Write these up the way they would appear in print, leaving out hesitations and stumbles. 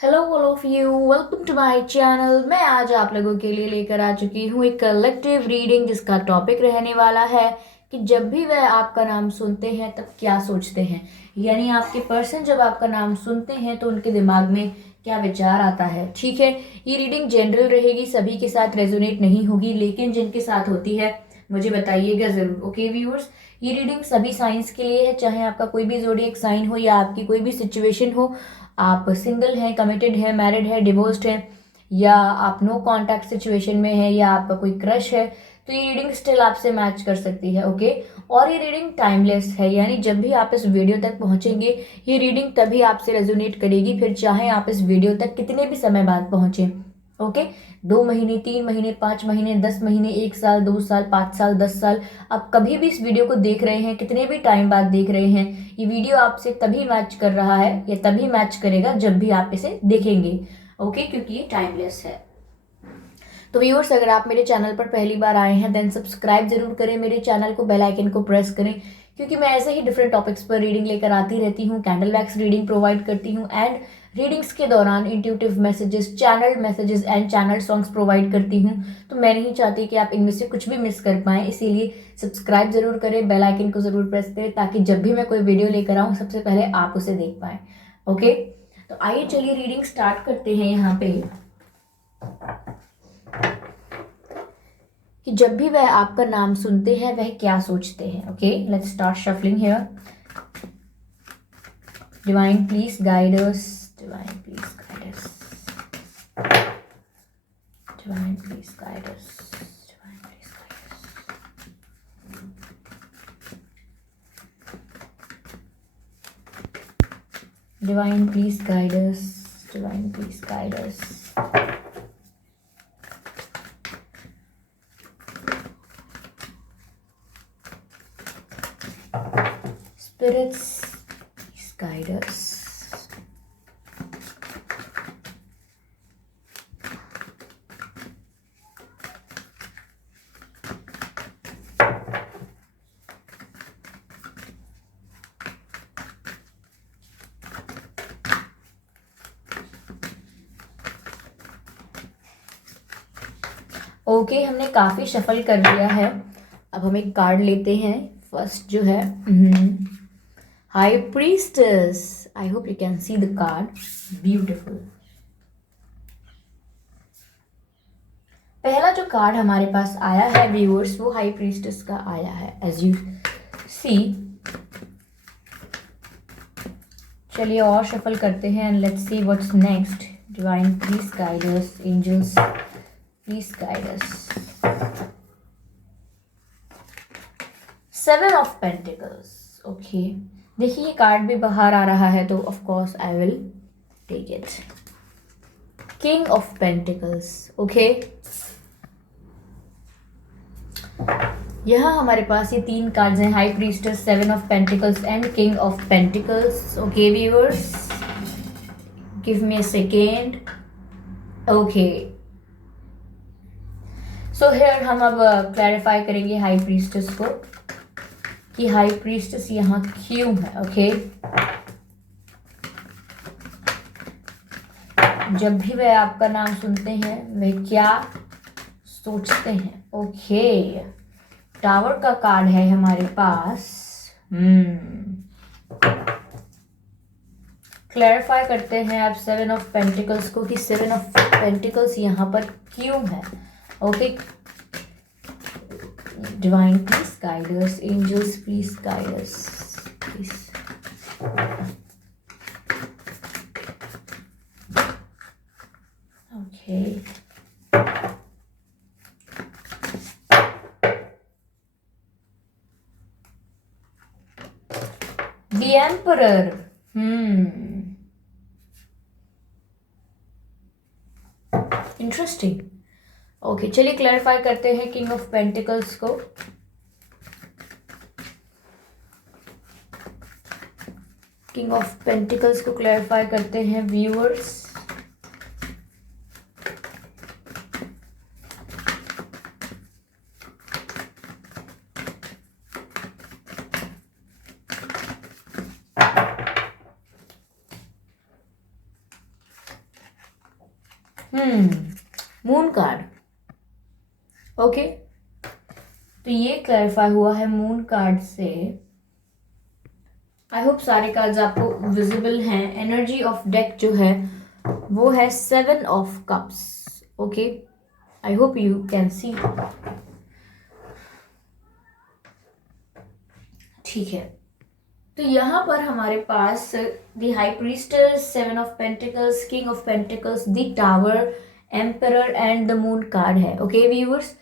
Hello all of you, welcome to my channel. मैं आज आप लोगों के लिए लेकर आ चुकी हूँ एक कलेक्टिव रीडिंग जिसका टॉपिक रहने वाला है कि जब भी वह आपका नाम सुनते हैं तब क्या सोचते हैं। यानी आपके पर्सन जब आपका नाम सुनते हैं तो उनके दिमाग में क्या विचार आता है। ठीक है, ये रीडिंग जनरल रहेगी, सभी के साथ रेजोनेट नहीं होगी, लेकिन जिनके साथ होती है मुझे बताइएगा ज़रूर। ओके व्यूअर्स, ये रीडिंग सभी साइंस के लिए है, चाहे आपका कोई भी ज़ोडिएक साइन हो या आपकी कोई भी सिचुएशन हो। आप सिंगल हैं, कमिटेड है, मैरिड है, डिवोर्स्ड है, या आप नो कांटेक्ट सिचुएशन में है, या आपका कोई क्रश है, तो ये रीडिंग स्टिल आपसे मैच कर सकती है। ओके, और ये रीडिंग टाइमलेस है, यानी जब भी आप इस वीडियो तक पहुंचेंगे ये रीडिंग तभी आपसे रेजोनेट करेगी, फिर चाहे आप इस वीडियो तक कितने भी समय बाद पहुंचे। ओके, 2 महीने, 3 महीने, 5 महीने, 10 महीने, 1 साल, 2 साल, 5 साल, 10 साल, आप कभी भी इस वीडियो को देख रहे हैं, कितने भी टाइम बाद देख रहे हैं, ये वीडियो आपसे तभी मैच कर रहा है या तभी मैच करेगा जब भी आप इसे देखेंगे। ओके, क्योंकि ये टाइमलेस है। तो व्यूअर्स, अगर आप मेरे चैनल पर पहली बार आए हैं देन सब्सक्राइब जरूर करें मेरे चैनल को, बेल आइकन को प्रेस करें, क्योंकि मैं ऐसे ही डिफरेंट टॉपिक्स पर रीडिंग लेकर आती रहती हूँ। कैंडल वैक्स रीडिंग प्रोवाइड करती हूँ एंड रीडिंग्स के दौरान intuitive messages, channel messages and channel songs provide करती हूँ। तो मैं नहीं चाहती कि आप इनमें से कुछ भी मिस कर पाएं, इसीलिए सब्सक्राइब जरूर करें, बेल आइकन को जरूर प्रेस करें, ताकि जब भी मैं कोई वीडियो लेकर आऊँ सबसे पहले आप उसे देख पाएं। ओके, तो आइए चलिए रीडिंग स्टार्ट करते हैं। यहाँ पे कि जब भी वह आपका नाम सुनते हैं वह क्या सोचते हैं। Okay, let's start shuffling here. Divine please guide us, divine please guide us, divine please guide us, divine please guide us, divine please guide us, divine please guide us. Spirits, please guide us. Okay, हमने काफी shuffle कर लिया है। अब हम एक card लेते हैं। फर्स्ट जो है high priestess. I hope you can see the card, beautiful. पहला जो कार्ड हमारे पास आया है व्यूअर्स, वो हाई प्रीस्टेस का आया है, एज यू सी। चलिए और शफल करते हैं and let's see what's next. Divine please guide us, angels please guide us. 7 of pentacles. Okay, देखिए ये कार्ड भी बाहर आ रहा है तो of course I will take it. King of pentacles. Okay, यहाँ हमारे पास ये 3 कार्ड्स हैं, high priestess, 7 of pentacles and king of pentacles. Okay viewers, give me a second. Okay, so here हम अब क्लैरिफाई करेंगे हाई प्रीस्टेस को कि हाई प्रीस्टेस यहाँ क्यों है। ओके, जब भी वह आपका नाम सुनते हैं वह क्या सोचते हैं। ओके, टावर का कार्ड है हमारे पास। क्लैरिफाई करते हैं आप 7 ऑफ पेंटिकल्स को कि 7 ऑफ पेंटिकल्स यहाँ पर क्यों है। Okay, divine please guide us, angels please guide us, please. Okay, the emperor. Interesting. Okay, चलिए क्लैरिफाई करते हैं किंग ऑफ पेंटिकल्स को। किंग ऑफ पेंटिकल्स को क्लैरिफाई करते हैं व्यूअर्स। Moon card. ओके, तो ये क्लैरिफाई हुआ है मून कार्ड से। आई होप सारे कार्ड्स आपको विजिबल हैं। एनर्जी ऑफ डेक जो है वो है 7 of cups. Okay, I hope you can see. ठीक है, तो यहाँ पर हमारे पास the high priestess, 7 of pentacles, king of pentacles, the tower, emperor and the moon card है। ओके व्यूअर्स,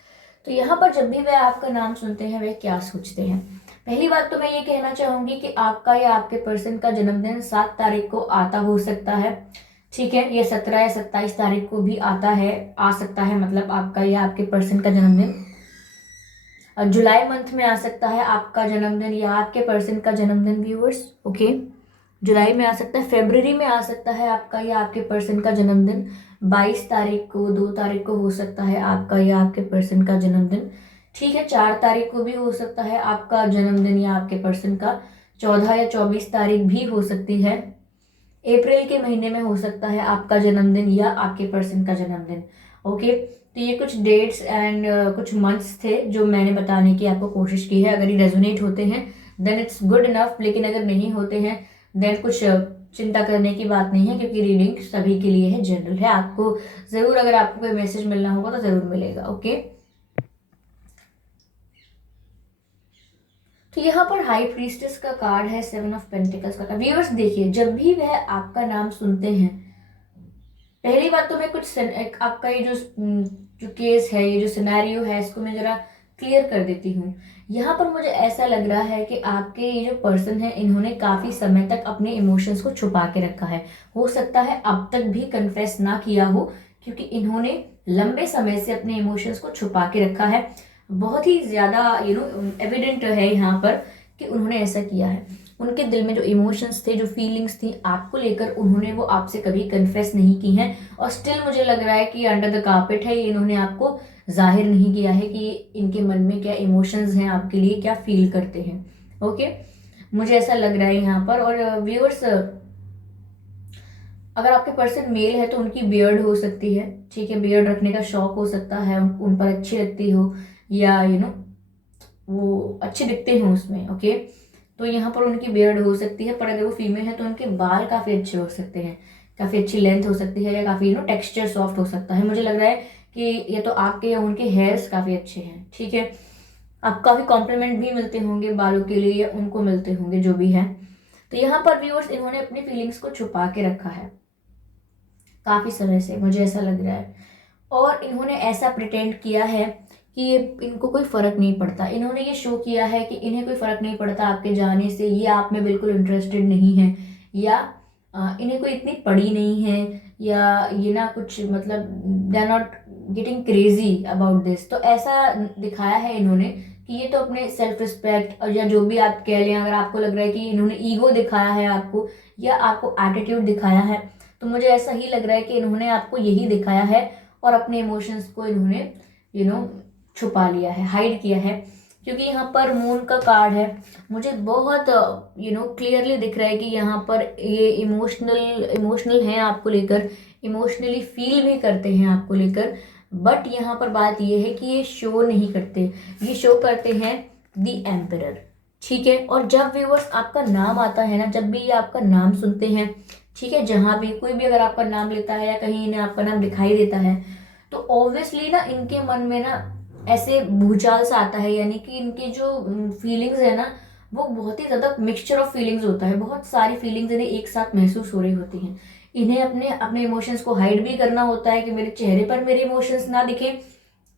तो यहाँ पर जब भी वह आपका नाम सुनते हैं वे क्या सोचते हैं। पहली बात तो मैं ये कहना चाहूंगी कि आपका या आपके पर्सन का जन्मदिन 7 तारीख को आता हो सकता है। ठीक है, ये 17 या 27 तारीख को भी आ सकता है, मतलब आपका या आपके पर्सन का जन्मदिन। जुलाई मंथ में आ सकता है आपका जन्मदिन या आपके पर्सन का जन्मदिन व्यूअर्स। ओके, जुलाई में आ सकता है, फरवरी में आ सकता है आपका या आपके पर्सन का जन्मदिन। 22 तारीख को, 2 तारीख को हो सकता है आपका या आपके पर्सन का जन्मदिन। ठीक है, 4 तारीख को भी हो सकता है आपका जन्मदिन या आपके पर्सन का। 14 या 24 तारीख भी हो सकती है। अप्रैल के महीने में हो सकता है आपका जन्मदिन या आपके पर्सन का जन्मदिन। ओके, तो ये कुछ डेट्स एंड कुछ मंथ्स थे जो मैंने बताने की आपको कोशिश की है। अगर ये रेजोनेट होते हैं देन इट्स गुड इनफ, लेकिन अगर नहीं होते हैं देन कुछ चिंता करने की बात नहीं है, क्योंकि रीडिंग सभी के लिए है, जनरल है। आपको जरूर, अगर आपको कोई मैसेज मिलना होगा तो जरूर मिलेगा। ओके, तो यहाँ पर हाई प्रीस्टेस का कार्ड है, 7 ऑफ पेंटिकल्स का। व्यूअर्स देखिए, जब भी वह आपका नाम सुनते हैं, पहली बात तो मैं कुछ आपका ये जो केस है, ये जो सिनेरियो है, इसको मैं जरा क्लियर कर देती हूँ। यहाँ पर मुझे ऐसा लग रहा है कि आपके ये जो पर्सन है इन्होंने काफी समय तक अपने इमोशंस को छुपा के रखा है। हो सकता है अब तक भी कन्फेस ना किया हो, क्योंकि इन्होंने लंबे समय से अपने इमोशंस को छुपा के रखा है। बहुत ही ज्यादा एविडेंट है यहाँ पर कि उन्होंने ऐसा किया है। उनके दिल में जो इमोशंस थे, जो फीलिंग्स थी आपको लेकर, उन्होंने वो आपसे कभी कन्फेस नहीं की हैं। और स्टिल मुझे लग रहा है कि अंडर द कार्पेट है, इन्होंने आपको जाहिर नहीं किया है कि इनके मन में क्या इमोशंस हैं आपके लिए, क्या फील करते हैं। ओके, मुझे ऐसा लग रहा है यहाँ पर। और व्यूअर्स, अगर आपके पर्सन मेल है तो उनकी बियर्ड हो सकती है। ठीक है, बियर्ड रखने का शौक हो सकता है, उन पर अच्छी लगती हो, या वो अच्छे दिखते हो उसमें। ओके, तो यहाँ पर उनकी बियर्ड हो सकती है। पर अगर वो फीमेल है तो उनके बाल काफी अच्छे हो सकते हैं, काफी अच्छी लेंथ हो सकती है, या काफी टेक्सचर सॉफ्ट हो सकता है। मुझे लग रहा है कि ये तो आपके या उनके हेयर्स काफी अच्छे हैं। ठीक है, आपको काफी कॉम्प्लीमेंट भी मिलते होंगे बालों के लिए, या उनको मिलते होंगे, जो भी है। तो यहाँ पर व्यूअर्स, इन्होंने अपनी फीलिंग्स को छुपा के रखा है काफी समय से, मुझे ऐसा लग रहा है। और इन्होंने ऐसा प्रिटेंड किया है कि ये इनको कोई फर्क नहीं पड़ता। इन्होंने ये शो किया है कि इन्हें कोई फर्क नहीं पड़ता आपके जाने से, ये आप में बिल्कुल इंटरेस्टेड नहीं है, या इन्हें कोई इतनी पड़ी नहीं है, या ये ना कुछ मतलब they are not getting crazy about this. तो ऐसा दिखाया है इन्होंने कि ये तो अपने सेल्फ रिस्पेक्ट, और या जो भी आप कह लें, अगर आपको लग रहा है कि इन्होंने ईगो दिखाया है आपको, या आपको एटीट्यूड दिखाया है, तो मुझे ऐसा ही लग रहा है कि इन्होंने आपको यही दिखाया है और अपने इमोशंस को इन्होंने छुपा लिया है, हाइड किया है। क्योंकि यहाँ पर मून का कार्ड है, मुझे बहुत क्लियरली दिख रहा है कि यहाँ पर ये इमोशनल हैं आपको लेकर, इमोशनली फील भी करते हैं आपको लेकर। बट यहाँ पर बात ये है कि ये शो नहीं करते, ये शो करते हैं द एम्परर। ठीक है, और जब व्यूअर्स आपका नाम आता है ना, जब भी ये आपका नाम सुनते हैं, ठीक है, जहां भी कोई भी अगर आपका नाम लेता है या कहीं इन्हें आपका नाम दिखाई देता है, तो ऑब्वियसली ना इनके मन में ना ऐसे भूचाल सा आता है। यानी कि इनकी जो फीलिंग्स है ना, वो बहुत ही ज्यादा मिक्सचर ऑफ फीलिंग्स होता है। बहुत सारी फीलिंग्स इन्हें एक साथ महसूस हो रही होती हैं। इन्हें अपने अपने इमोशंस को हाइड भी करना होता है कि मेरे चेहरे पर मेरे इमोशंस ना दिखे,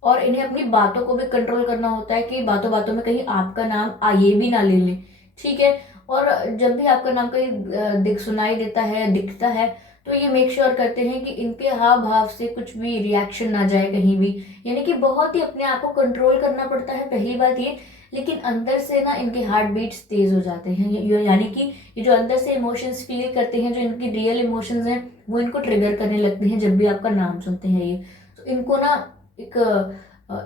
और इन्हें अपनी बातों को भी कंट्रोल करना होता है कि बातों बातों में कहीं आपका नाम ये भी ना ले लें। ठीक है, और जब भी आपका नाम कहीं दिख सुनाई देता है, दिखता है, तो ये मेक श्योर करते हैं कि इनके हाव भाव से कुछ भी रिएक्शन ना जाए कहीं भी। यानी कि बहुत ही अपने आप को कंट्रोल करना पड़ता है, पहली बात ये। लेकिन अंदर से ना इनके हार्ट बीट्स तेज हो जाते हैं, यानी कि ये जो अंदर से इमोशंस फील करते हैं, जो इनकी रियल इमोशंस हैं, वो इनको ट्रिगर करने लगते हैं जब भी आपका नाम सुनते हैं ये। तो इनको ना एक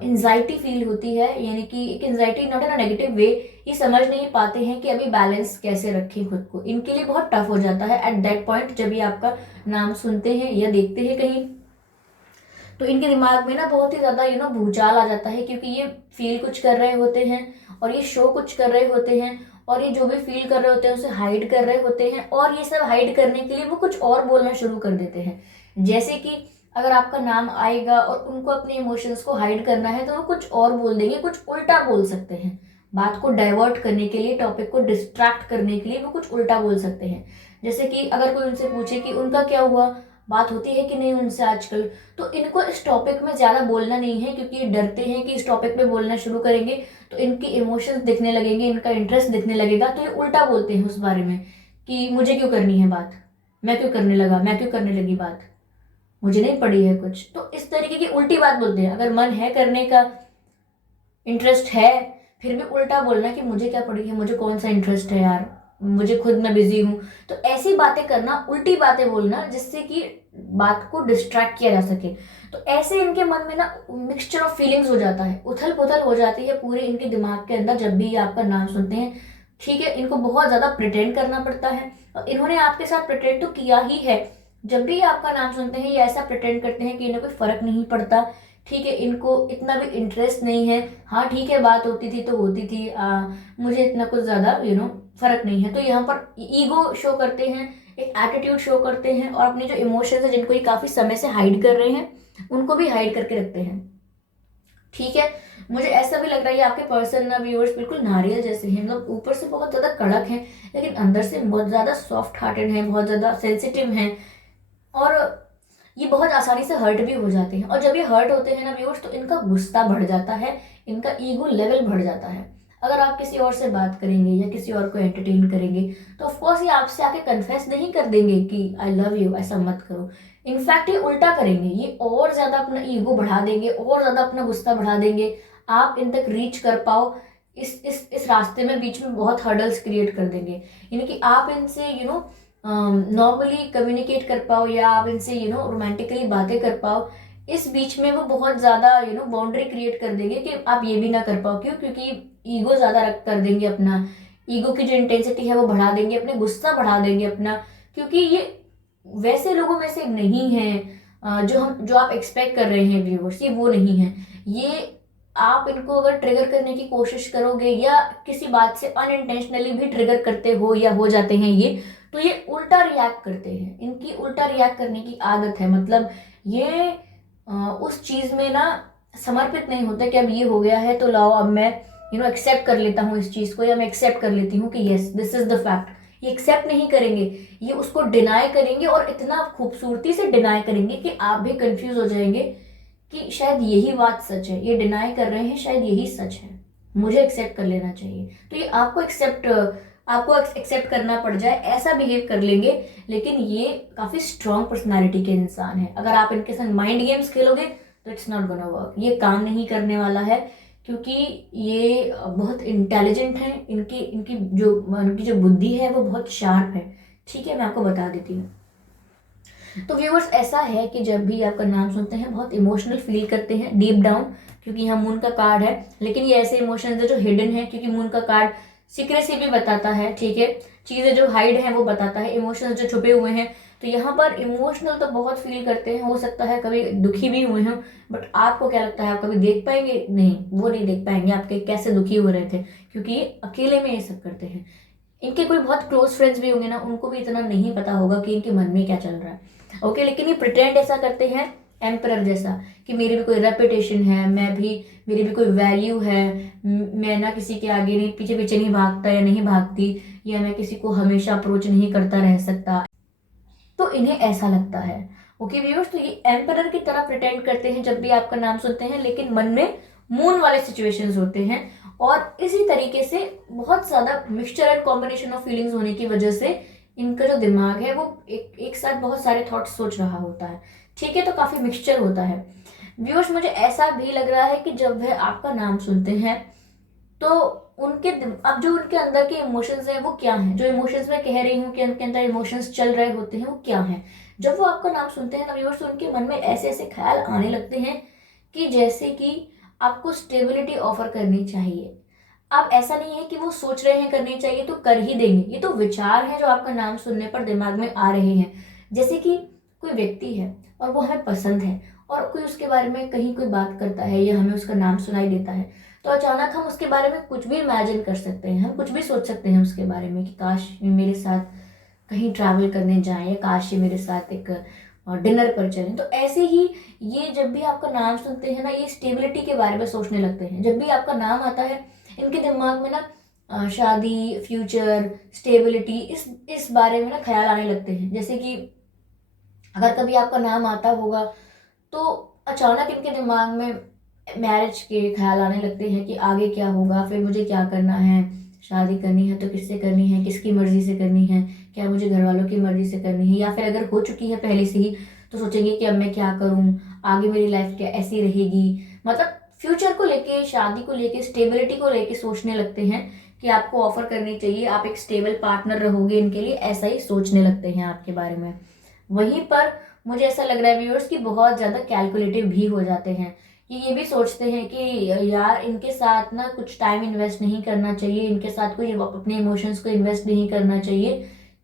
एंजाइटी फील होती है, यानी कि एक anxiety not in a negative way. ये समझ नहीं पाते हैं कि अभी बैलेंस कैसे रखें खुद को। इनके लिए बहुत टफ हो जाता है एट दैट पॉइंट, जब ये आपका नाम सुनते हैं या देखते हैं कहीं। तो इनके दिमाग में ना बहुत ही ज़्यादा भूचाल आ जाता है, क्योंकि ये फील कुछ कर रहे होते हैं और ये शो कुछ कर रहे होते हैं, और ये जो भी फील कर रहे होते हैं उसे हाइड कर रहे होते हैं, और ये सब हाइड करने के लिए वो कुछ और बोलना शुरू कर देते हैं। जैसे कि अगर आपका नाम आएगा और उनको अपने इमोशंस को हाइड करना है तो वो कुछ और बोल देंगे, कुछ उल्टा बोल सकते हैं। बात को डाइवर्ट करने के लिए, टॉपिक को डिस्ट्रैक्ट करने के लिए वो कुछ उल्टा बोल सकते हैं। जैसे कि अगर कोई उनसे पूछे कि उनका क्या हुआ, बात होती है कि नहीं उनसे आजकल, तो इनको इस टॉपिक में ज़्यादा बोलना नहीं है, क्योंकि ये डरते हैं कि इस टॉपिक पे बोलना शुरू करेंगे तो इनके इमोशंस दिखने लगेंगे, इनका इंटरेस्ट दिखने लगेगा, तो ये उल्टा बोलते हैं उस बारे में कि मुझे क्यों करनी है बात, मैं क्यों करने लगा, मैं क्यों करने लगी बात, मुझे नहीं पड़ी है कुछ। तो इस तरीके की उल्टी बात बोलते हैं। अगर मन है करने का, इंटरेस्ट है, फिर भी उल्टा बोलना कि मुझे क्या पड़ी है, मुझे कौन सा इंटरेस्ट है यार, मुझे खुद मैं बिजी हूँ। तो ऐसी बातें करना, उल्टी बातें बोलना, जिससे कि बात को डिस्ट्रैक्ट किया जा सके। तो ऐसे इनके मन में ना मिक्सचर ऑफ फीलिंग्स हो जाता है, उथल पुथल हो जाती है पूरे इनके दिमाग के अंदर जब भी ये आपका नाम सुनते हैं। ठीक है, इनको बहुत ज्यादा प्रिटेंड करना पड़ता है, और इन्होंने आपके साथ प्रिटेंड तो किया ही है। जब भी ये आपका नाम सुनते हैं ये ऐसा प्रिटेंड करते हैं कि इन्हें कोई फर्क नहीं पड़ता। ठीक है, इनको इतना भी इंटरेस्ट नहीं है। हाँ ठीक है, बात होती थी तो होती थी, मुझे इतना कुछ ज़्यादा फर्क नहीं है। तो यहाँ पर ईगो शो करते हैं, एक एटीट्यूड शो करते हैं, और अपने जो इमोशंस है जिनको ये काफ़ी समय से हाइड कर रहे हैं उनको भी हाइड करके रखते हैं। ठीक है, मुझे ऐसा भी लग रहा है ये आपके पर्सन ना व्यूअर्स बिल्कुल नारियल जैसे हैं, मतलब ऊपर से बहुत ज़्यादा कड़क हैं लेकिन अंदर से बहुत ज़्यादा सॉफ्ट हार्टेड हैं, बहुत ज़्यादा सेंसिटिव हैं, और ये बहुत आसानी से हर्ट भी हो जाते हैं। और जब ये हर्ट होते हैं ना व्यूअर्स, तो इनका गुस्सा बढ़ जाता है, इनका ईगो लेवल बढ़ जाता है। अगर आप किसी और से बात करेंगे या किसी और को एंटरटेन करेंगे तो ऑफकोर्स ये आपसे आके कन्फेस नहीं कर देंगे कि आई लव यू, ऐसा मत करो। इनफैक्ट ये उल्टा करेंगे, ये और ज्यादा अपना ईगो बढ़ा देंगे, और ज्यादा अपना गुस्सा बढ़ा देंगे। आप इन तक रीच कर पाओ, इस रास्ते में बीच में बहुत हर्डल्स क्रिएट कर देंगे, यानी कि आप इनसे नॉर्मली कम्युनिकेट कर पाओ, या आप इनसे रोमांटिकली बातें कर पाओ, इस बीच में वो बहुत ज़्यादा बाउंड्री क्रिएट कर देंगे कि आप ये भी ना कर पाओ। क्यों? क्योंकि ईगो ज़्यादा रख कर देंगे, अपना ईगो की जो इंटेंसिटी है वो बढ़ा देंगे, अपने गुस्सा बढ़ा देंगे अपना, क्योंकि ये वैसे लोगों में से नहीं है जो आप एक्सपेक्ट कर रहे हैं व्यूअर्स, ये वो नहीं है। ये आप इनको अगर ट्रिगर करने की कोशिश करोगे या किसी बात से अनइंटेंशनली भी ट्रिगर करते हो या हो जाते हैं ये, तो ये उल्टा रिएक्ट करते हैं, इनकी उल्टा रिएक्ट करने की आदत है। मतलब ये उस चीज में ना समर्पित नहीं होते कि अब ये हो गया है तो लाओ अब मैं एक्सेप्ट कर लेता हूँ इस चीज को, या मैं एक्सेप्ट कर लेती हूँ कि yes this is the fact. ये एक्सेप्ट नहीं करेंगे, ये उसको डिनाई करेंगे, और इतना खूबसूरती से डिनाई करेंगे कि आप भी कंफ्यूज हो जाएंगे कि शायद यही बात सच है, ये डिनाई कर रहे हैं, शायद यही सच है, मुझे एक्सेप्ट कर लेना चाहिए। तो ये आपको एक्सेप्ट करना पड़ जाए ऐसा बिहेव कर लेंगे। लेकिन ये काफी स्ट्रॉन्ग पर्सनालिटी के इंसान है, अगर आप इनके संग माइंड गेम्स खेलोगे तो इट्स नॉट गोना वर्क, ये काम नहीं करने वाला है, क्योंकि ये बहुत इंटेलिजेंट है, इनकी जो बुद्धि है वो बहुत शार्प है। ठीक है, मैं आपको बता देती हूँ। तो व्यूअर्स ऐसा है कि जब भी आपका नाम सुनते हैं बहुत इमोशनल फील करते हैं डीप डाउन, क्योंकि यहाँ मून का कार्ड है, लेकिन ये ऐसे इमोशंस है जो हिडन है, क्योंकि मून का कार्ड सीक्रेसी भी बताता है। ठीक है, चीजें जो हाइड हैं वो बताता है, इमोशंस जो छुपे हुए हैं। तो यहाँ पर इमोशनल तो बहुत फील करते हैं, हो सकता है कभी दुखी भी हुए हों, बट आपको क्या लगता है आप कभी देख पाएंगे? नहीं, वो नहीं देख पाएंगे आपके कैसे दुखी हो रहे थे, क्योंकि ये अकेले में ये सब करते हैं। इनके कोई बहुत क्लोज फ्रेंड्स भी होंगे ना, उनको भी इतना नहीं पता होगा कि इनके मन में क्या चल रहा है। ओके, लेकिन ये प्रिटेंड ऐसा करते हैं एम्परर जैसा कि मेरी भी कोई रेपुटेशन है, मेरी भी कोई वैल्यू है, मैं ना किसी के आगे नहीं पीछे पीछे नहीं भागता या नहीं भागती, या मैं किसी को हमेशा अप्रोच नहीं करता रह सकता, तो इन्हें ऐसा लगता है। ओके व्यूअर्स, तो ये एम्परर की तरह प्रिटेंड करते हैं जब भी आपका नाम सुनते हैं, लेकिन मन में मून वाले सिचुएशंस होते हैं। और इसी तरीके से बहुत ज्यादा mixture and combination of feelings होने की वजह से इनका जो दिमाग है वो एक साथ बहुत सारे थॉट्स सोच रहा होता है। ठीक है, तो काफी मिक्सचर होता है। व्यूअर्स, मुझे ऐसा भी लग रहा है कि जब वह आपका नाम सुनते हैं तो अब जो उनके अंदर के इमोशंस हैं वो क्या हैं, जो इमोशंस मैं कह रही हूँ कि उनके अंदर इमोशंस चल रहे होते हैं वो क्या हैं। जब वो आपका नाम सुनते हैं ना व्यूअर्स, तो उनके मन में ऐसे ऐसे ख्याल आने लगते हैं कि जैसे कि आपको स्टेबिलिटी ऑफर करनी चाहिए। अब ऐसा नहीं है कि वो सोच रहे हैं करनी चाहिए तो कर ही देंगे, ये तो विचार है जो आपका नाम सुनने पर दिमाग में आ रहे हैं। जैसे कि कोई व्यक्ति है और वो हमें पसंद है, और कोई उसके बारे में कहीं कोई बात करता है या हमें उसका नाम सुनाई देता है, तो अचानक हम उसके बारे में कुछ भी इमेजिन कर सकते हैं, हम कुछ भी सोच सकते हैं उसके बारे में कि काश ये मेरे साथ कहीं ट्रैवल करने जाएं, या काश ये मेरे साथ एक डिनर पर चलें। तो ऐसे ही ये जब भी आपका नाम सुनते हैं ना, ये स्टेबिलिटी के बारे में सोचने लगते हैं। जब भी आपका नाम आता है, इनके दिमाग में ना शादी, फ्यूचर, स्टेबिलिटी, इस बारे में ना ख्याल आने लगते हैं। जैसे कि अगर कभी आपका नाम आता होगा तो अचानक इनके दिमाग में मैरिज के ख्याल आने लगते हैं कि आगे क्या होगा, फिर मुझे क्या करना है, शादी करनी है तो किससे करनी है, किसकी मर्जी से करनी है, क्या मुझे घर वालों की मर्जी से करनी है, या फिर अगर हो चुकी है पहले से ही तो सोचेंगे कि अब मैं क्या करूं, आगे मेरी लाइफ क्या ऐसी रहेगी। मतलब फ्यूचर को लेके, शादी को लेके, स्टेबिलिटी को लेके सोचने लगते हैं कि आपको ऑफर करनी चाहिए, आप एक स्टेबल पार्टनर रहोगे इनके लिए, ऐसा ही सोचने लगते हैं आपके बारे में। वहीं पर मुझे ऐसा लग रहा है व्यूअर्स कि बहुत ज़्यादा कैलकुलेटिव भी हो जाते हैं, कि ये भी सोचते हैं कि यार इनके साथ ना कुछ टाइम इन्वेस्ट नहीं करना चाहिए, इनके साथ कोई अपने इमोशंस को इन्वेस्ट नहीं करना चाहिए,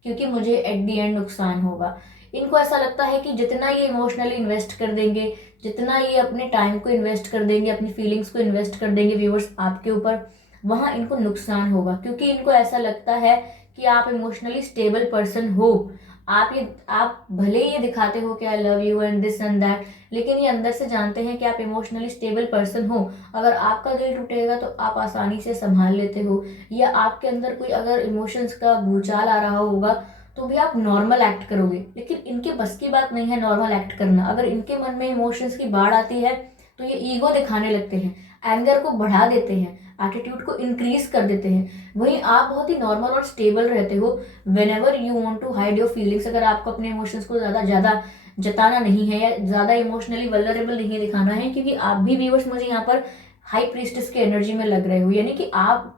क्योंकि मुझे एट दी एंड नुकसान होगा। इनको ऐसा लगता है कि जितना ये इमोशनली इन्वेस्ट कर देंगे, जितना ये अपने टाइम को इन्वेस्ट कर देंगे, अपनी फीलिंग्स को इन्वेस्ट कर देंगे व्यूअर्स आपके ऊपर, वहाँ इनको नुकसान होगा। क्योंकि इनको ऐसा लगता है कि आप इमोशनली स्टेबल पर्सन हो, आप भले ये दिखाते हो कि I love you and this and that, लेकिन ये अंदर से जानते हैं कि आप इमोशनली स्टेबल पर्सन हो। अगर आपका दिल टूटेगा तो आप आसानी से संभाल लेते हो, या आपके अंदर कोई अगर इमोशंस का भूचाल आ रहा होगा तो भी आप नॉर्मल एक्ट करोगे। लेकिन इनके बस की बात नहीं है नॉर्मल एक्ट करना। अगर इनके मन में इमोशंस की बाढ़ आती है तो ये ईगो दिखाने लगते हैं, एंगर को बढ़ा देते हैं, एटीट्यूड को इंक्रीज कर देते हैं। वहीं आप बहुत ही नॉर्मल और स्टेबल रहते हो। Whenever you want to hide your feelings, अगर आपको अपने इमोशंस को ज़्यादा ज़्यादा जताना नहीं है, या ज़्यादा इमोशनली वल्नरेबल नहीं दिखाना है, क्योंकि आप भी व्यूअर्स मुझे यहाँ पर हाई प्रीस्टिस के एनर्जी में लग रहे हो, यानी कि आप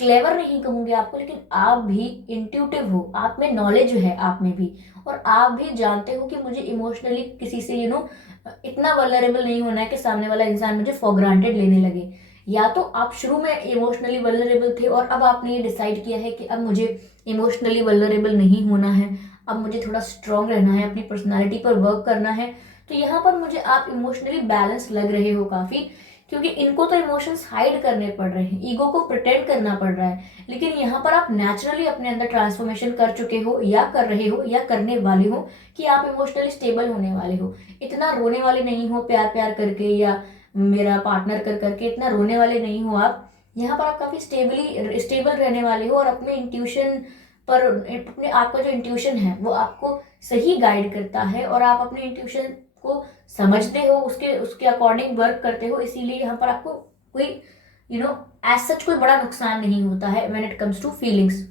क्लेवर नहीं कहूंगी आपको, लेकिन आप भी इंट्यूटिव हो, आप में नॉलेज है आप में भी, और आप भी जानते हो कि मुझे इमोशनली किसी से इतना वल्नरेबल नहीं होना है कि सामने वाला इंसान मुझे फॉर ग्रांटेड लेने लगे। या तो आप शुरू में इमोशनली वल्नरेबल थे और अब आपने ये डिसाइड किया है कि अब मुझे इमोशनली वल्नरेबल नहीं होना है, अब मुझे थोड़ा स्ट्रांग रहना है, अपनी पर्सनालिटी पर वर्क करना है। तो यहाँ पर मुझे आप इमोशनली बैलेंस लग रहे हो काफी, क्योंकि इनको तो इमोशंस हाइड करने पड़ रहे हैं, ईगो को प्रिटेंड करना पड़ रहा है। लेकिन यहाँ पर आप नेचुरली अपने अंदर ट्रांसफॉर्मेशन कर चुके हो, या कर रहे हो, या करने वाले हो, कि आप इमोशनली स्टेबल होने वाले हो। इतना रोने वाले नहीं हो प्यार प्यार करके, या मेरा पार्टनर कर करके इतना रोने वाले नहीं हो आप। यहाँ पर आप काफी स्टेबल रहने वाले हो, और अपने इंट्यूशन पर, अपने आपका जो इंट्यूशन है वो आपको सही गाइड करता है, और आप अपने इंट्यूशन को समझते हो, उसके उसके अकॉर्डिंग वर्क करते हो। इसीलिए यहाँ पर आपको कोई एज सच कोई बड़ा नुकसान नहीं होता है when it comes to feelings.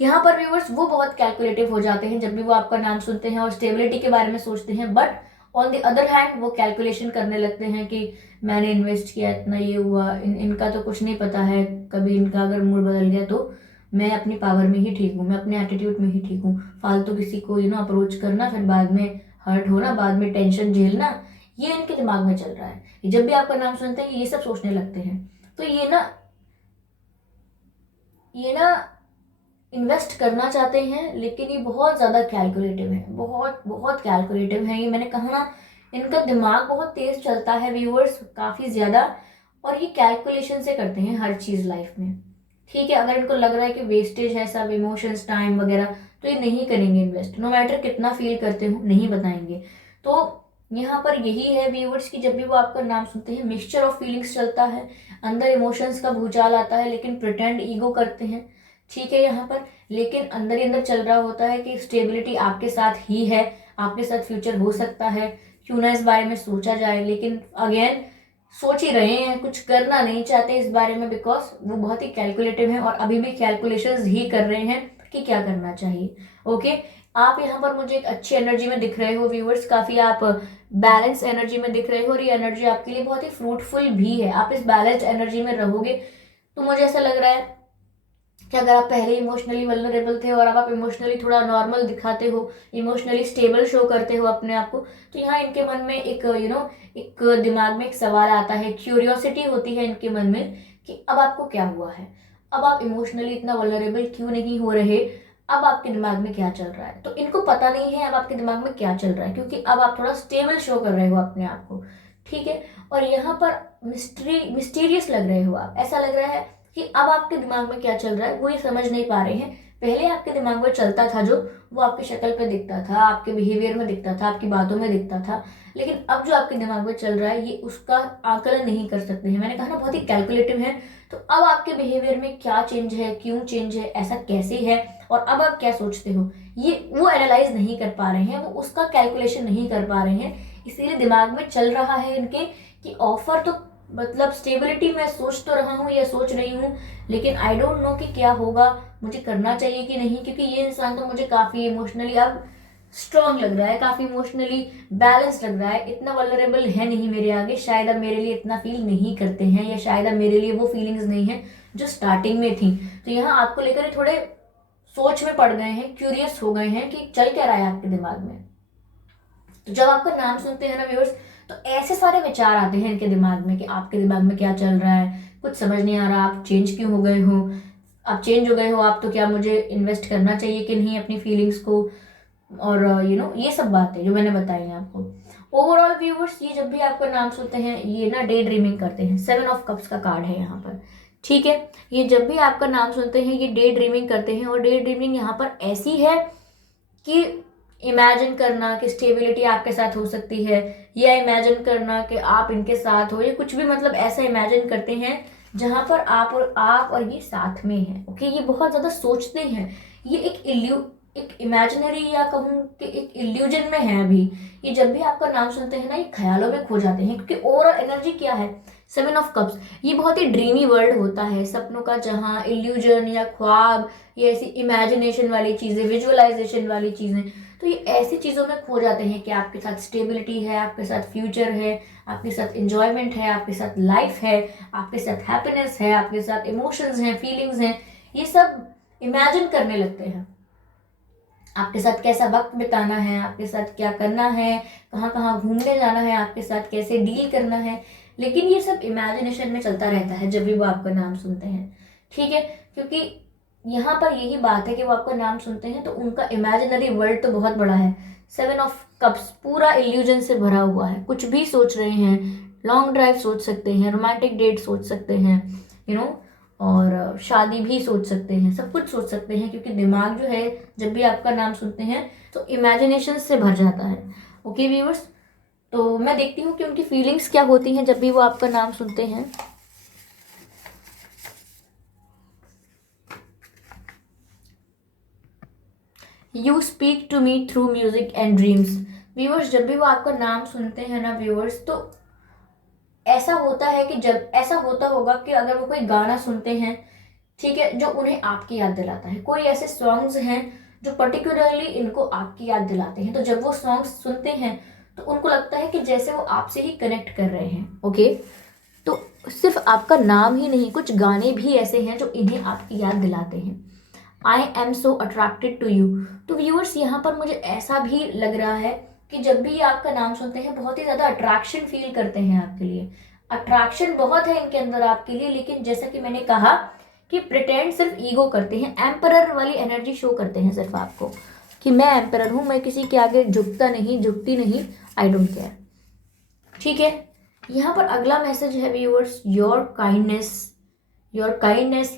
यहाँ पर व्यूअर्स वो बहुत कैलकुलेटिव हो जाते हैं जब भी वो आपका नाम सुनते हैं और स्टेबिलिटी के बारे में सोचते हैं। But on the other hand वो कैलकुलेशन करने लगते हैं कि मैंने इन्वेस्ट किया, इतना ये हुआ, इनका तो कुछ नहीं पता है, कभी इनका अगर मूड बदल गया तो मैं अपनी पावर में ही ठीक हूँ, मैं अपने एटीट्यूड में ही ठीक हूँ। फालतू किसी को अप्रोच करना, फिर बाद में हर्ट होना, बाद में टेंशन झेलना, ये इनके दिमाग में चल रहा है। जब भी आपका नाम सुनते हैं ये सब सोचने लगते हैं। तो ये ना इन्वेस्ट करना चाहते हैं, लेकिन ये बहुत ज़्यादा कैलकुलेटिव है, बहुत बहुत कैलकुलेटिव है। ये मैंने कहा ना, इनका दिमाग बहुत तेज चलता है व्यूअर्स, काफ़ी ज़्यादा। और ये कैलकुलेशन से करते हैं हर चीज़ लाइफ में। ठीक है, अगर इनको लग रहा है कि वेस्टेज है सब इमोशंस, टाइम वगैरह, तो ये नहीं करेंगे इन्वेस्ट, नो मैटर कितना फील करते हो, नहीं बताएंगे। तो यहाँ पर यही है व्यूअर्स कि जब भी वो आपका नाम सुनते हैं, मिक्सचर ऑफ फीलिंग्स चलता है, अंदर इमोशंस का भूचाल आता है, लेकिन प्रिटेंड ईगो करते हैं। ठीक है यहाँ पर, लेकिन अंदर ही अंदर चल रहा होता है कि स्टेबिलिटी आपके साथ ही है, आपके साथ फ्यूचर हो सकता है, क्यों ना इस बारे में सोचा जाए। लेकिन अगेन सोच ही रहे हैं, कुछ करना नहीं चाहते इस बारे में, बिकॉज वो बहुत ही कैलकुलेटिव हैं और अभी भी कैलकुलेशंस ही कर रहे हैं कि क्या करना चाहिए। ओके, आप यहाँ पर मुझे एक अच्छी एनर्जी में दिख रहे हो व्यूअर्स, काफी आप बैलेंस एनर्जी में दिख रहे हो, और ये एनर्जी आपके लिए बहुत ही फ्रूटफुल भी है। आप इस बैलेंस्ड एनर्जी में रहोगे तो मुझे ऐसा लग रहा है कि अगर आप पहले इमोशनली वल्नरेबल थे और अब आप इमोशनली थोड़ा नॉर्मल दिखाते हो, इमोशनली स्टेबल शो करते हो अपने आप को, तो यहाँ इनके मन में एक एक दिमाग में एक सवाल आता है, क्यूरियोसिटी होती है इनके मन में कि अब आपको क्या हुआ है, अब आप इमोशनली इतना वल्नरेबल क्यों नहीं हो रहे, अब आपके दिमाग में क्या चल रहा है। तो इनको पता नहीं है अब आपके दिमाग में क्या चल रहा है, क्योंकि अब आप थोड़ा स्टेबल शो कर रहे हो अपने आप को, ठीक है। और यहाँ पर मिस्टीरियस लग रहे हो आप, ऐसा लग रहा है कि अब आपके दिमाग में क्या चल रहा है वो ये समझ नहीं पा रहे हैं। पहले आपके दिमाग में चलता था जो, वो आपकी शक्ल पे दिखता था, आपके बिहेवियर में दिखता था, आपकी बातों में दिखता था। लेकिन अब जो आपके दिमाग में चल रहा है ये उसका आकलन नहीं कर सकते हैं। मैंने कहा ना बहुत ही कैलकुलेटिव है। तो अब आपके बिहेवियर में क्या चेंज है, क्यों चेंज है, ऐसा कैसे है, और अब आप क्या सोचते हो, ये वो एनालाइज नहीं कर पा रहे हैं, वो उसका कैलकुलेशन नहीं कर पा रहे हैं। इसीलिए दिमाग में चल रहा है इनके कि ऑफर तो मतलब स्टेबिलिटी मैं सोच तो रहा हूँ या सोच रही हूँ, लेकिन आई डोंट नो कि क्या होगा, मुझे करना चाहिए कि नहीं, क्योंकि ये इंसान तो मुझे काफ़ी इमोशनली अब स्ट्रांग लग रहा है, काफ़ी इमोशनली बैलेंस लग रहा है, इतना वल्नरेबल है नहीं मेरे आगे, शायद अब मेरे लिए इतना फील नहीं करते हैं, या शायद अब मेरे लिए वो फीलिंग्स नहीं है जो स्टार्टिंग में थी। तो यहाँ आपको लेकर थोड़े सोच में पड़ गए हैं, क्यूरियस हो गए हैं कि चल क्या रहा है आपके दिमाग में। तो जब आपका नाम सुनते हैं ना व्यूअर्स, तो ऐसे सारे विचार आते हैं इनके दिमाग में कि आपके दिमाग में क्या चल रहा है, कुछ समझ नहीं आ रहा, आप चेंज क्यों हो गए हो, आप चेंज हो गए हो आप, तो क्या मुझे इन्वेस्ट करना चाहिए कि नहीं अपनी फीलिंग्स को, और ये सब बातें जो मैंने बताई हैं आपको। ओवरऑल व्यूअर्स, ये जब भी आपका नाम सुनते हैं ये ना डे ड्रीमिंग करते हैं। 7 ऑफ कप्स का कार्ड है यहाँ पर, ठीक है। ये जब भी आपका नाम सुनते हैं ये डे ड्रीमिंग करते हैं, और डे ड्रीमिंग यहाँ पर ऐसी है कि इमेजिन करना कि स्टेबिलिटी आपके साथ हो सकती है, या इमेजिन करना कि आप इनके साथ हो, या कुछ भी मतलब ऐसा इमेजिन करते हैं जहां पर आप और ये साथ में हैं। ओके, ये बहुत ज़्यादा सोचते हैं, ये एक इमेजिनरी या कहूँ कि एक इल्यूजन में है अभी। ये जब भी आपका नाम सुनते हैं ना ये ख्यालों में खो जाते हैं, क्योंकि ओवरऑल एनर्जी क्या है, 7 ऑफ कप्स, ये बहुत ही ड्रीमी वर्ल्ड होता है सपनों का, जहाँ इल्यूजन या ख्वाब, ये ऐसी इमेजिनेशन वाली चीज़ें, विजुअलाइजेशन वाली चीज़ें, तो ये ऐसी चीज़ों में खो जाते हैं कि आपके साथ स्टेबिलिटी है, आपके साथ फ्यूचर है, आपके साथ इंजॉयमेंट है, आपके साथ लाइफ है, आपके साथ हैप्पीनेस है, आपके साथ इमोशंस हैं, फीलिंग्स हैं, ये सब इमेजिन करने लगते हैं। आपके साथ कैसा वक्त बिताना है, आपके साथ क्या करना है, कहाँ कहाँ घूमने जाना है, आपके साथ कैसे डील करना है, लेकिन ये सब इमेजिनेशन में चलता रहता है जब भी वो आपका नाम सुनते हैं, ठीक है। क्योंकि यहाँ पर यही बात है कि वो आपका नाम सुनते हैं तो उनका इमेजिनरी वर्ल्ड तो बहुत बड़ा है। 7 ऑफ कप्स पूरा इल्यूजन से भरा हुआ है, कुछ भी सोच रहे हैं, लॉन्ग ड्राइव सोच सकते हैं, रोमांटिक डेट सोच सकते हैं, और शादी भी सोच सकते हैं, सब कुछ सोच सकते हैं, क्योंकि दिमाग जो है जब भी आपका नाम सुनते हैं तो इमेजिनेशन से भर जाता है। ओके व्यूअर्स, तो मैं देखती हूँ कि उनकी फीलिंग्स क्या होती हैं जब भी वो आपका नाम सुनते हैं। You speak to me through music and dreams. Viewers, जब भी वो आपका नाम सुनते हैं ना व्यूअर्स, तो ऐसा होता है कि जब ऐसा होता होगा कि अगर वो कोई गाना सुनते हैं, ठीक है, जो उन्हें आपकी याद दिलाता है, कोई ऐसे सॉन्ग्स हैं जो पर्टिकुलरली इनको आपकी याद दिलाते हैं, तो जब वो सॉन्ग्स सुनते हैं तो उनको लगता है कि जैसे वो आपसे ही कनेक्ट कर रहे हैं। ओके, तो सिर्फ आपका नाम ही नहीं, कुछ गाने भी ऐसे हैं जो इन्हें आपकी याद दिलाते हैं। I am so attracted to you. तो व्यूअर्स, यहाँ पर मुझे ऐसा भी लग रहा है कि जब भी ये आपका नाम सुनते हैं बहुत ही ज़्यादा अट्रैक्शन फील करते हैं आपके लिए, अट्रैक्शन बहुत है इनके अंदर आपके लिए। लेकिन जैसा कि मैंने कहा कि प्रिटेंड सिर्फ ईगो करते हैं, एम्परर वाली एनर्जी शो करते हैं सिर्फ आपको कि मैं एम्परर हूँ, मैं किसी के आगे झुकता नहीं, झुकती नहीं, आई डोंट केयर, ठीक है। यहाँ पर अगला मैसेज है viewers, your kindness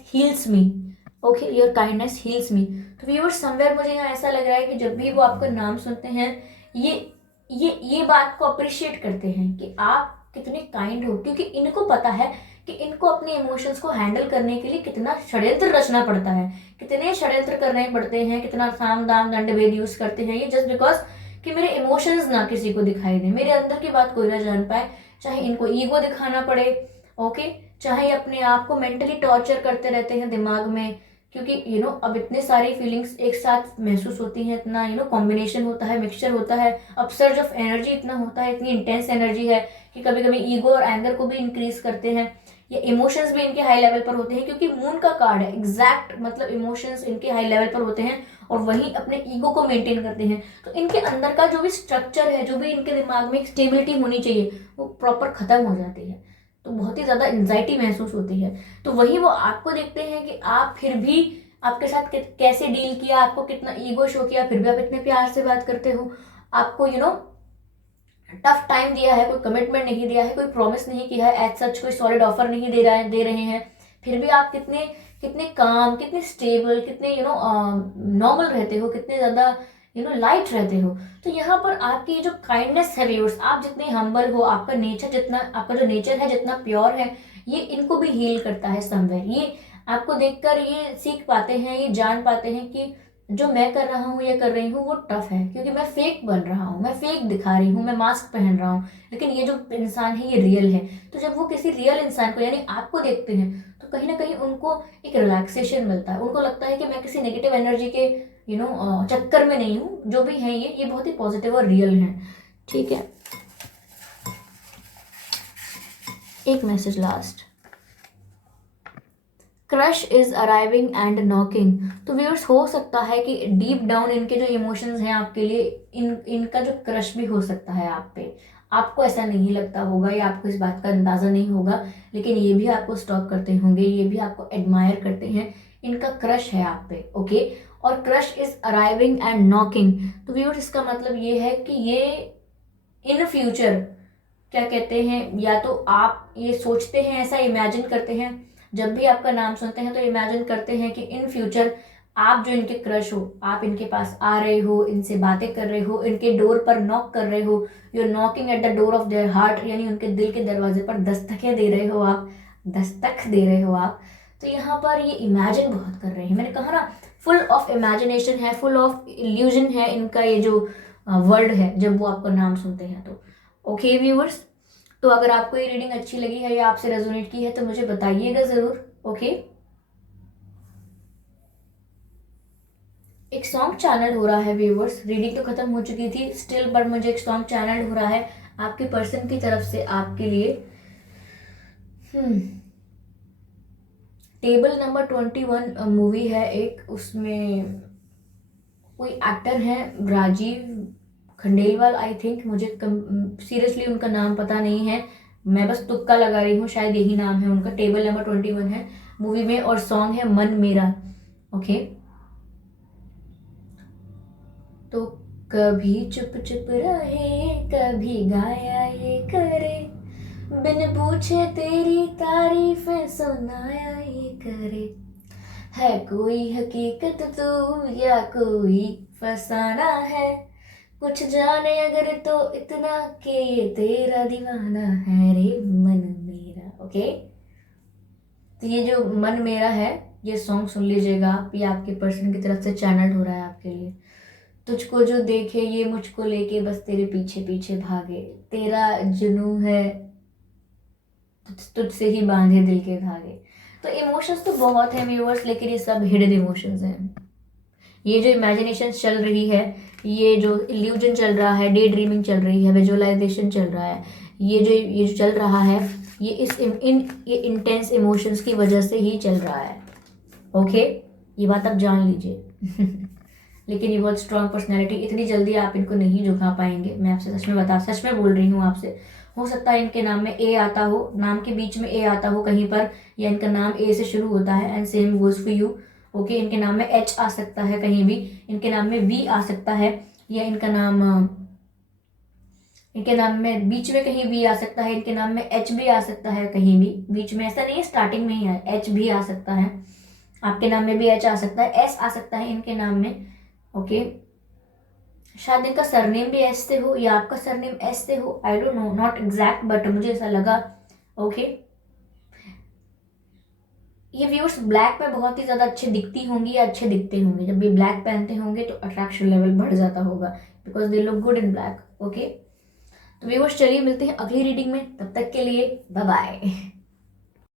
heals me. Okay, your kindness heals me. तो व्यूअर्स, समवेयर मुझे यहाँ ऐसा लग रहा है कि जब भी वो आपका नाम सुनते हैं ये बात को अप्रिशिएट करते हैं कि आप कितने काइंड हो, क्योंकि इनको पता है कि इनको अपने इमोशंस को हैंडल करने के लिए कितना षड्यंत्र रचना पड़ता है, कितने षड्यंत्र करने पड़ते हैं, कितना साम दाम दंड भेद यूज करते हैं ये जस्ट बिकॉज कि मेरे इमोशंस ना किसी को दिखाई दे, मेरे अंदर की बात कोई ना जान पाए, चाहे इनको ईगो दिखाना पड़े, ओके, चाहे अपने आप को मेंटली टॉर्चर करते रहते हैं दिमाग में, क्योंकि अब इतने सारी फीलिंग्स एक साथ महसूस होती हैं, इतना कॉम्बिनेशन होता है, मिक्सचर होता है, अपसर्ज ऑफ एनर्जी इतना होता है, इतनी इंटेंस एनर्जी है कि कभी कभी ईगो और एंगर को भी इंक्रीज करते हैं, ये इमोशंस भी इनके हाई लेवल पर होते हैं, क्योंकि मून का कार्ड है, एग्जैक्ट मतलब इमोशंस इनके हाई लेवल पर होते हैं और वही अपने ईगो को मेंटेन करते हैं। तो इनके अंदर का जो भी स्ट्रक्चर है, जो भी इनके दिमाग में एक स्टेबिलिटी होनी चाहिए, वो प्रॉपर खत्म हो जाती है, तो बहुत ही ज़्यादा एंजाइटी महसूस होती है। तो वही वो आपको देखते हैं कि आप फिर भी आपके साथ कैसे डील किया, आपको कितना ईगो शो किया, फिर भी आप इतने प्यार से बात करते हो। आपको टफ टाइम दिया है, कोई कमिटमेंट नहीं दिया है, कोई प्रॉमिस नहीं किया है, एज सच कोई सॉलिड ऑफर नहीं दे रहे हैं, फिर भी आप कितने कितने काम, कितने स्टेबल, कितने नॉर्मल रहते हो, कितने ज़्यादा लाइट रहते हो। तो यहाँ पर आपकी जो काइंडनेस है व्यूअर्स, आप जितने हम्बल हो, आपका नेचर जितना, आपका जो नेचर है जितना प्योर है, ये इनको भी हील करता है समवेयर। ये आपको देखकर ये सीख पाते हैं, ये जान पाते हैं कि जो मैं कर रहा हूँ या कर रही हूँ वो टफ है, क्योंकि मैं फेक बन रहा हूँ, मैं फेक दिखा रही हूँ, मैं मास्क पहन रहा हूँ, लेकिन ये जो इंसान है ये रियल है। तो जब वो किसी रियल इंसान को यानी आपको देखते हैं तो कहीं ना कहीं उनको एक रिलैक्सेशन मिलता है, उनको लगता है कि मैं किसी नेगेटिव एनर्जी के चक्कर में नहीं हूँ, जो भी है ये बहुत ही पॉजिटिव और रियल है। ठीक है, एक message last, crush is arriving and knocking. तो व्यूअर्स हो सकता है कि डीप डाउन इनके जो इमोशंस हैं आपके लिए, इनका जो क्रश भी हो सकता है आप पे। आपको ऐसा नहीं लगता होगा या आपको इस बात का अंदाजा नहीं होगा, लेकिन ये भी आपको स्टॉक करते होंगे, ये भी आपको एडमायर करते हैं, इनका क्रश है आप पे। ओके, और crush is arriving and knocking, तो व्यूअर्स इसका मतलब ये है कि ये इन फ्यूचर क्या कहते हैं, या तो आप ये सोचते हैं, ऐसा इमेजिन करते हैं, जब भी आपका नाम सुनते हैं तो इमेजिन करते हैं कि इन फ्यूचर आप जो इनके क्रश हो, आप इनके पास आ रहे हो, इनसे बातें कर रहे हो, इनके डोर पर नॉक कर रहे हो, you are knocking at the door of their heart, यानी उनके दिल के दरवाजे पर दस्तकें दे रहे हो आप, दस्तक दे रहे हो आप। तो यहाँ पर ये इमेजिन बहुत कर रहे हैं, मैंने कहा ना, फुल ऑफ इमेजिनेशन है, फुल ऑफ इल्यूजन है इनका ये जो वर्ड है, जब वो आपका नाम सुनते हैं तो। ओके व्यूअर्स, तो अगर आपको ये रीडिंग अच्छी लगी है या आपसे रेजोनेट की है तो मुझे बताइएगा जरूर। ओके, एक सॉन्ग चैनल हो रहा है व्यूअर्स, रीडिंग तो खत्म हो चुकी थी स्टिल, बट मुझे एक सॉन्ग चैनल हो रहा है आपके पर्सन की तरफ से आपके लिए। टेबल नंबर 21 मूवी है एक, उसमें कोई एक्टर है राजीव खंडेलवाल आई थिंक, मुझे सीरियसली उनका नाम पता नहीं है, मैं बस तुक्का लगा रही हूँ, शायद यही नाम है उनका। टेबल नंबर 21 है मूवी में, और सॉन्ग है मन मेरा। ओके, तो कभी चुप चुप रहे, कभी गाया ये करे, बिन पूछे तेरी तारीफें सुनाया ये करे, है कोई हकीकत तू या कोई फसाना है, कुछ जाने अगर तो इतना कि ये तेरा दीवाना है रे मन मेरा। ओके, तो ये जो मन मेरा है ये सॉन्ग सुन लीजिएगा आप, ये आपके पर्सन की तरफ से चैनल हो रहा है आपके लिए। तुझको जो देखे ये मुझको लेके बस तेरे पीछे पीछे भागे, तेरा जुनू है तुझसे ही बांधे दिल के धागे। तो इमोशंस तो बहुत है व्यूअर्स, लेकिन ये सब हिडन इमोशंस हैं। ये जो इमेजिनेशन चल रही है, ये जो इल्यूजन चल रहा है, डे ड्रीमिंग चल रही है, विजुअलाइजेशन चल रहा है, ये जो चल रहा है, ये ये इंटेंस इमोशंस की वजह से ही चल रहा है। ओके, ये बात आप जान लीजिए। लेकिन ये बहुत स्ट्रांग पर्सनैलिटी, इतनी जल्दी आप इनको नहीं झुका पाएंगे, मैं आपसे सच में बोल रही हूँ आपसे। हो सकता है इनके नाम में ए आता हो, नाम के बीच में ए आता हो कहीं पर, या इनका नाम ए से शुरू होता है, and same goes for you. Okay, इनके नाम में एच आ सकता है कहीं भी, इनके नाम में वी आ सकता है, या इनके नाम में बीच में कहीं वी आ सकता है, इनके नाम में एच भी आ सकता है कहीं भी बीच में, ऐसा नहीं है स्टार्टिंग में ही है, एच भी आ सकता है, आपके नाम में भी एच आ सकता है, एस आ सकता है इनके नाम में। ओके, शायद इनका सरनेम भी एस से हो या आपका सरनेम एस से हो, I don't know, not exact, but मुझे ऐसा लगा। ओके, ये व्यूअर्स ब्लैक में बहुत ही ज्यादा अच्छे दिखती होंगी या अच्छे दिखते होंगे, जब भी ब्लैक पहनते होंगे तो अट्रैक्शन लेवल बढ़ जाता होगा, because they look good in black. Okay, तो व्यूअर्स चलिए मिलते हैं अगली रीडिंग में, तब तक के लिए बाय बाय।